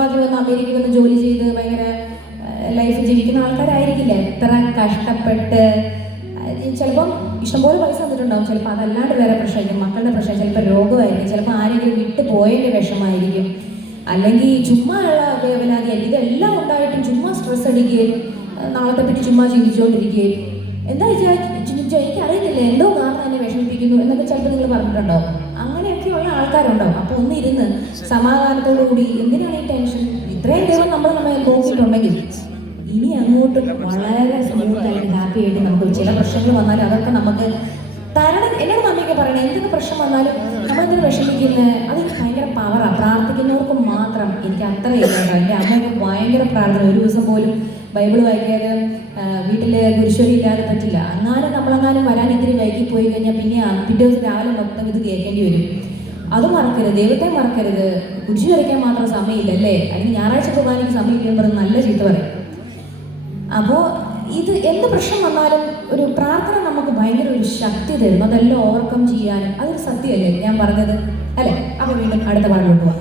സ്വന്തമാക്കി വന്ന് അമേരിക്കയിൽ വന്ന് ജോലി ചെയ്ത് ഭയങ്കര ലൈഫ് ജീവിക്കുന്ന ആൾക്കാരായിരിക്കില്ല. എത്ര കഷ്ടപ്പെട്ട് ചിലപ്പം ഇഷ്ടംപോലെ പൈസ തന്നിട്ടുണ്ടാവും, ചിലപ്പോൾ അതല്ലാണ്ട് വേറെ പ്രശ്നമായിരിക്കും, മക്കളുടെ പ്രശ്നം, ചിലപ്പോൾ രോഗമായിരിക്കും, ചിലപ്പോൾ ആരെങ്കിലും വിട്ടു പോയതിൻ്റെ വിഷമമായിരിക്കും, അല്ലെങ്കിൽ ചുമ്മാ ഉള്ള വേവലാതിയായിരിക്കും. ഇതെല്ലാം ഉണ്ടായിട്ടും ചുമ്മാ സ്ട്രെസ് അടിക്കുകയും നാളത്തെ പറ്റി ചുമ്മാ ചിന്തിച്ചുകൊണ്ടിരിക്കുകയും എന്താ ചോദിച്ചാൽ എനിക്ക് അറിയത്തില്ല, എന്തോ കാരണം എന്നെ വിഷമിപ്പിക്കുന്നു എന്നൊക്കെ ചിലപ്പോൾ നിങ്ങൾ പറഞ്ഞിട്ടുണ്ടാവും. അങ്ങനെയൊക്കെയുള്ള ആൾക്കാരുണ്ടാവും. അപ്പോൾ ഒന്നിരുന്ന് സമാധാനത്തോടു കൂടി എന്തിനാണ് ഈ ടെൻഷൻ, ഇത്രയും ദൈവം നമ്മൾ നമ്മെ നോക്കിയിട്ടുണ്ടെങ്കിൽ ഇനി അങ്ങോട്ടും വളരെ സ്മൂത്തായിട്ട് ഹാപ്പി ആയിട്ട് നമുക്ക് ചില പ്രശ്നങ്ങൾ വന്നാലും അതൊക്കെ നമുക്ക് തരണം. എന്നോട് മമ്മിയൊക്കെ പറയണേ, എന്തൊക്കെ പ്രശ്നം വന്നാലും നമ്മളെന്തിനു വിഷമിക്കുന്നത്, അതൊക്കെ ഭയങ്കര പവറാണ്. പ്രാർത്ഥിക്കുന്നവർക്ക് മാത്രം. എനിക്ക് അത്രയില്ല കേട്ടോ. എൻ്റെ അമ്മയൊക്കെ ഭയങ്കര പ്രാർത്ഥന, ഒരു ദിവസം പോലും ബൈബിൾ വായിക്കാതെ വീട്ടിൽ കുരിശൊരി ഇല്ലാതെ പറ്റില്ല. നമ്മളെങ്ങാനും വരാൻ ഇത്തിരി വൈകി പോയി കഴിഞ്ഞാൽ പിന്നെ പിറ്റേ ദിവസം രാവിലെ മൊത്തം ഇത് കേൾക്കേണ്ടി വരും. അത് മറക്കരുത്, ദൈവത്തെ മറക്കരുത്. കുരിശ് വരയ്ക്കാൻ മാത്രം സമയമില്ല അല്ലേ, അല്ലെങ്കിൽ ഞായറാഴ്ച കുർബാനയ്ക്ക് സമയമില്ല പറഞ്ഞ് നല്ല ചീത്ത പറയും. അപ്പോൾ ഇത് എന്ത് പ്രശ്നം വന്നാലും ഒരു പ്രാർത്ഥന നമുക്ക് ഭയങ്കര ഒരു ശക്തി തരും, അതെല്ലാം ഓവർകം ചെയ്യാനും. അതൊരു സത്യമല്ലേ ഞാൻ പറഞ്ഞത് അല്ലേ? അപ്പോൾ വീണ്ടും അടുത്ത പാട്ടിലോട്ട് പോവാം.